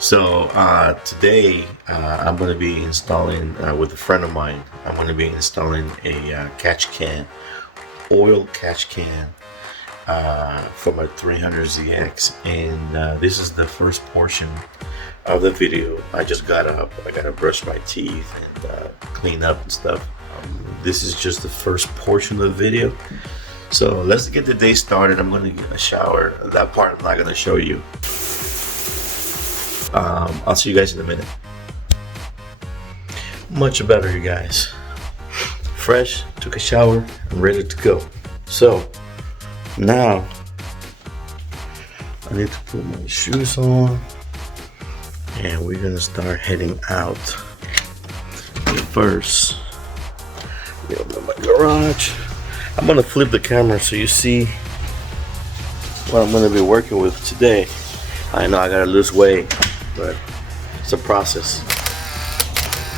So today I'm going to be installing with a friend of mine. I'm going to be installing a catch can, oil catch can for my 300ZX, and this is the first portion of the video. I just got up. I got to brush my teeth and clean up and stuff. This is just the first portion of the video. So let's get the day started. I'm going to get a shower. That part I'm not going to show you. I'll see you guys in a minute. Much better, you guys. Fresh, took a shower, I'm ready to go. So now I need to put my shoes on and we're gonna start heading out. First, we open my garage. I'm gonna flip the camera so you see what I'm gonna be working with today. I know I gotta lose weight, but it's a process.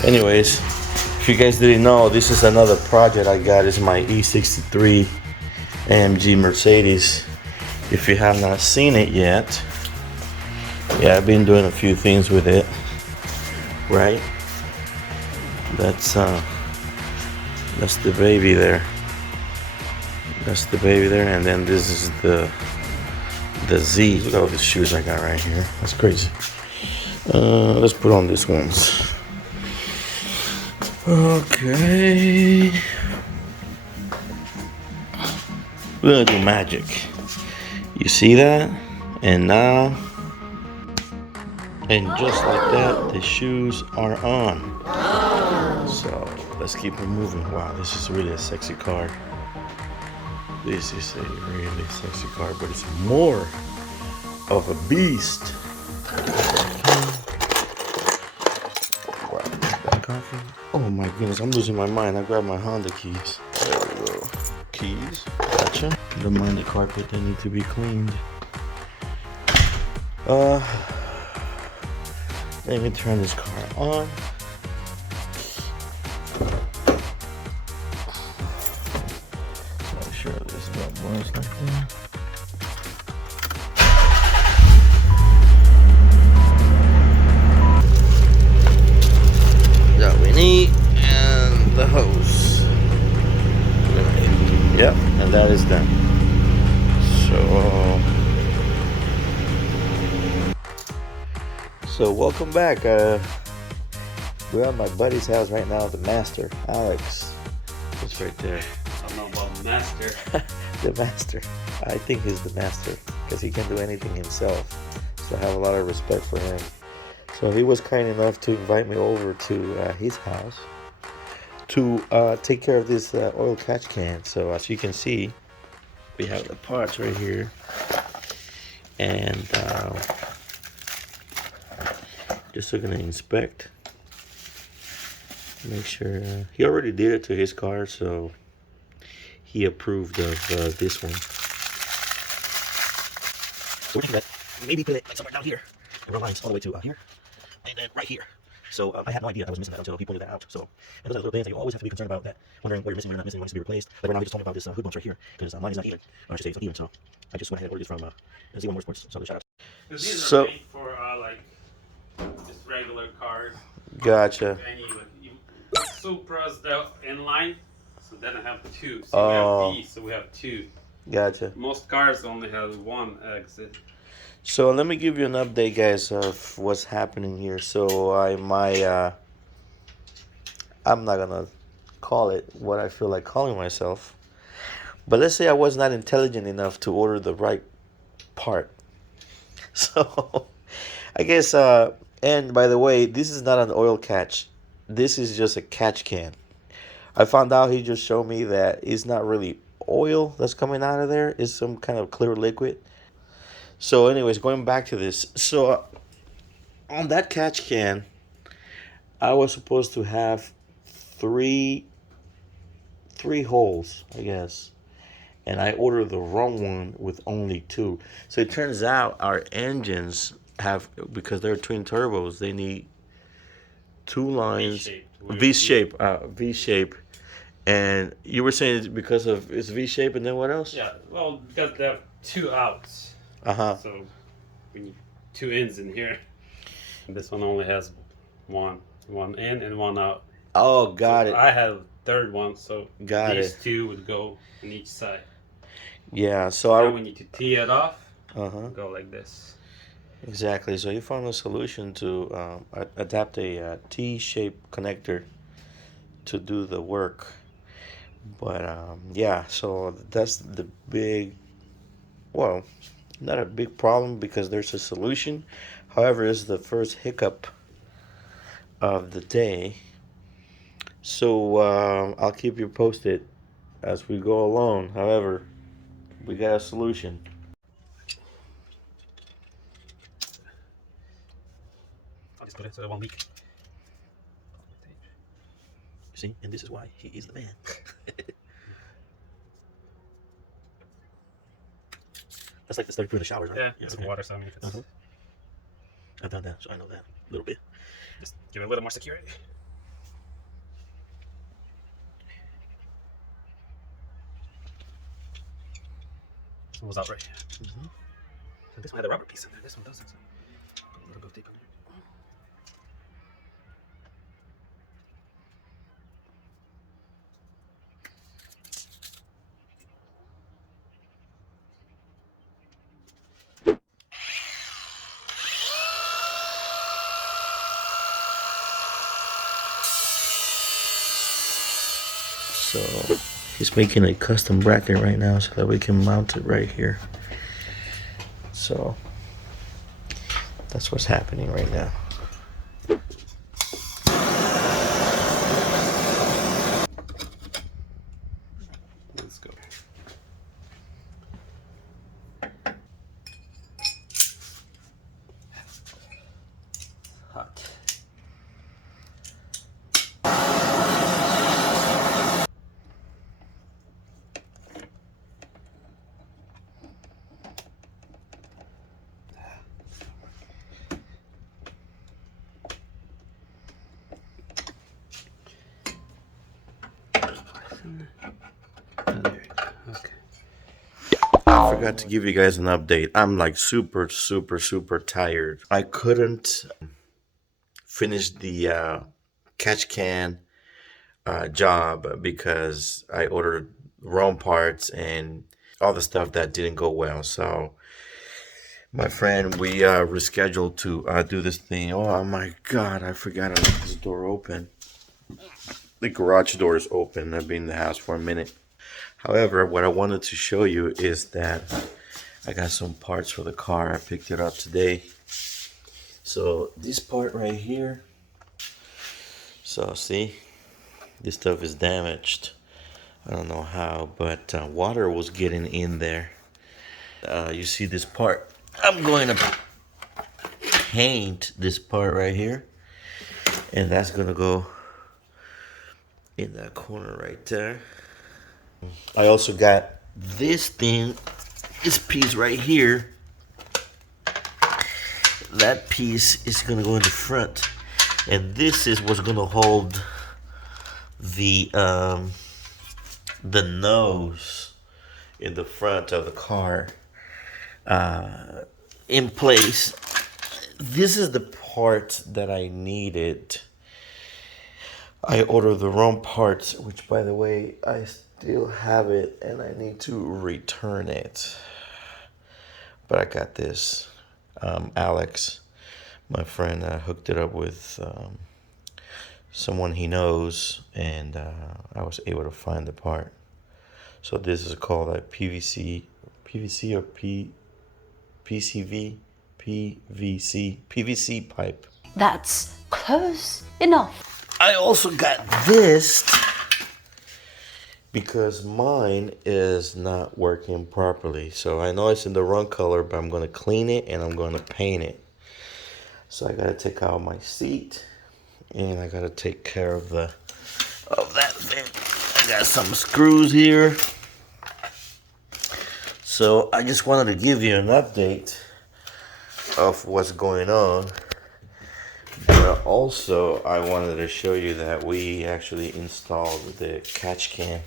Anyways, if you guys didn't know, this is another project I got. It's my E63 AMG Mercedes. If you have not seen it yet, yeah, I've been doing a few things with it, right? That's the baby there. That's the baby there, and then this is the Z. Look at all these shoes I got right here. That's crazy. Let's put on these ones. Okay. We're gonna do magic. You see that? And now, and just like that, the shoes are on. So let's keep it moving. Wow, this is really a sexy car. This is a really sexy car, but it's more of a beast. Oh my goodness, I'm losing my mind. I grabbed my Honda keys. There we go. Keys. Gotcha. Don't mind the carpet, they need to be cleaned. Let me turn this car on. Make sure this bad boy's like that. That we need, and the hose. Yep, and that is done. So welcome back. We're at my buddy's house right now, the master, Alex. It's right there. I don't know about the master. The master. I think he's the master because he can do anything himself. So I have a lot of respect for him. So he was kind enough to invite me over to his house to take care of this oil catch can. So as you can see, we have the parts right here, and just so gonna inspect, make sure he already did it to his car, so he approved of this one. So we're thinking that maybe put it like somewhere down here and run lines all the way to here, and then right here. So I had no idea I was missing that until he pointed that out. So, and those are little things that you always have to be concerned about, that wondering what you're missing, what you're not missing, what needs to be replaced. Like right now, he just told me about this hood bumps right here, because mine is not even. Or I should say it's not even. So I just went ahead and ordered this from Z1 Motorsports. So shout out. These are made for like just regular cars. Gotcha. Any Supras, they're inline, so then I have two. So we have these, so we have two. Gotcha. Most cars only have one exit. So let me give you an update, guys, of what's happening here. So I'm not gonna call it what I feel like calling myself, but let's say I was not intelligent enough to order the right part. So I guess and by the way, this is not an oil catch. This is just a catch can. I found out, he just showed me that it's not really oil that's coming out of there. It's some kind of clear liquid. So anyways, going back to this. So on that catch can, I was supposed to have three holes, I guess. And I ordered the wrong one with only two. So it turns out our engines have, because they're twin turbos, they need two lines, V-shape, and you were saying it's because of it's V-shape, and then what else? Yeah, well, because they have two outs. Uh-huh. So we need two ins in here. This one only has one in and one out. Oh, got So it. I have third one, so Got these it. two would go on each side. Yeah, so Now we need to tee it off. Uh-huh. Go like this. Exactly. So you found a solution to adapt a T-shaped connector to do the work. But yeah, so that's the big, well, not a big problem because there's a solution. However, it's the first hiccup of the day. So I'll keep you posted as we go along. However, we got a solution. I'll just put it so it won't leak. See, and this is why he is the man. That's like the study through the showers, right? Yeah, it's okay. water, so I mean, if it's, I've done that, so I know that a little bit. just give it a little more security. This one was out right here. So this one had a rubber piece in there. This one doesn't. So put a little bit of tape on there. So he's making a custom bracket right now so that we can mount it right here. So that's what's happening right now. Let's go. Hot. Okay. I forgot to give you guys an update. I'm like super tired. I couldn't finish the catch can job because I ordered wrong parts and all the stuff that didn't go well. So my friend, we rescheduled to do this thing. Oh my God, I forgot I left this door open. The garage door is open. I've been in the house for a minute. However, what I wanted to show you is that I got some parts for the car. I picked it up today. So this part right here. So see, this stuff is damaged. I don't know how, but water was getting in there. You see this part. I'm going to paint this part right here. And that's going to go in that corner right there. I also got this thing, this piece right here. That piece is gonna go in the front, and this is what's gonna hold the nose in the front of the car in place. This is the part that I needed. I ordered the wrong parts, which by the way, I still have it and I need to return it. But I got this. Alex, my friend, hooked it up with someone he knows, and I was able to find the part. So this is called a PVC or PVC pipe. That's close enough. I also got this because mine is not working properly. So I know it's in the wrong color, but I'm going to clean it and I'm going to paint it. So I got to take out my seat and I got to take care of that thing. I got some screws here. So I just wanted to give you an update of what's going on. But also, I wanted to show you that we actually installed the catch can.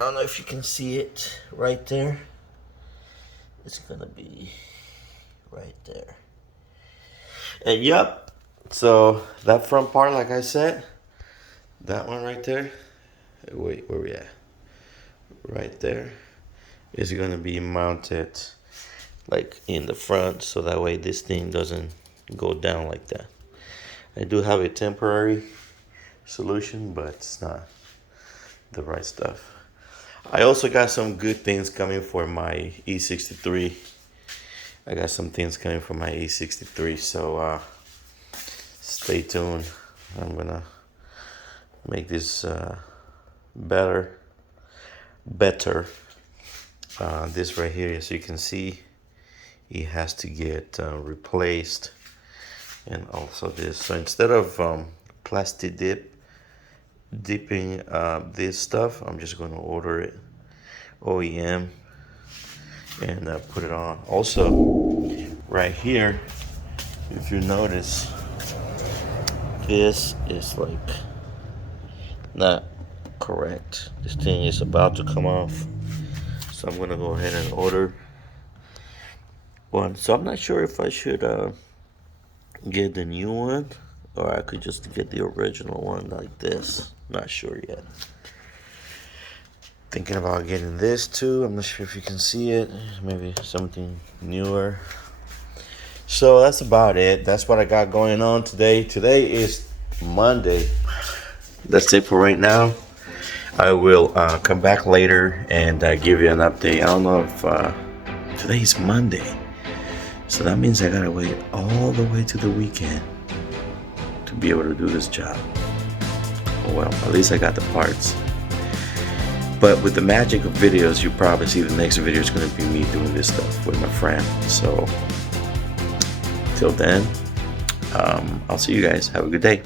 I don't know if you can see it right there. It's gonna be right there. And yep, so that front part, like I said, that one right there, wait, where we at? Right there is gonna be mounted like in the front, so that way this thing doesn't go down like that. I do have a temporary solution, but it's not the right stuff. I also got some good things coming for my E63. I got some things coming for my E63, so stay tuned. I'm gonna make this better. This right here, as you can see, it has to get replaced, and also this. So instead of plastic dipping this stuff, I'm just going to order it OEM and put it on. Also, right here, if you notice, this is like not correct. This thing is about to come off, so I'm gonna go ahead and order one. So I'm not sure if I should get the new one, or I could just get the original one like this. Not sure yet. Thinking about getting this too. I'm not sure if you can see it. Maybe something newer. So that's about it. That's what I got going on today. Today is Monday. That's it for right now. I will come back later and give you an update. I don't know if today's Monday, so that means I gotta wait all the way to the weekend to be able to do this job. Oh well, at least I got the parts. But with the magic of videos, you probably see the next video is gonna be me doing this stuff with my friend. So till then, I'll see you guys. Have a good day.